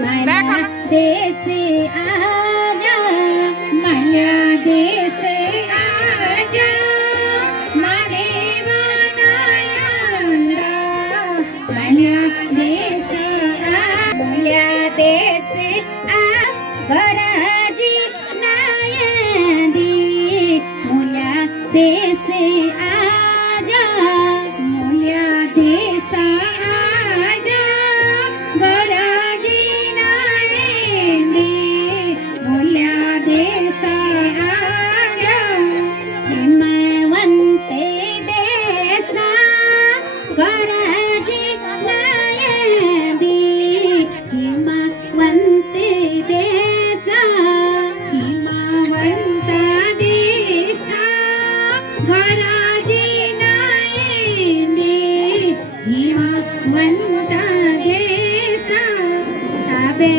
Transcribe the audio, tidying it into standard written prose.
माला देश आजा, माला देश आजा, मारे बनायंदा, माला देश माला देश गरजी नायंदी, मुला देश आजा, मुला देश आजा, गरजी नायंदी, मुला देश आजा, हिमवंते देशा गरजी नायंदी, हिमवंते देशा, हिमवंत देशा गरजी नायंदी, हिमवंत देशा, तबे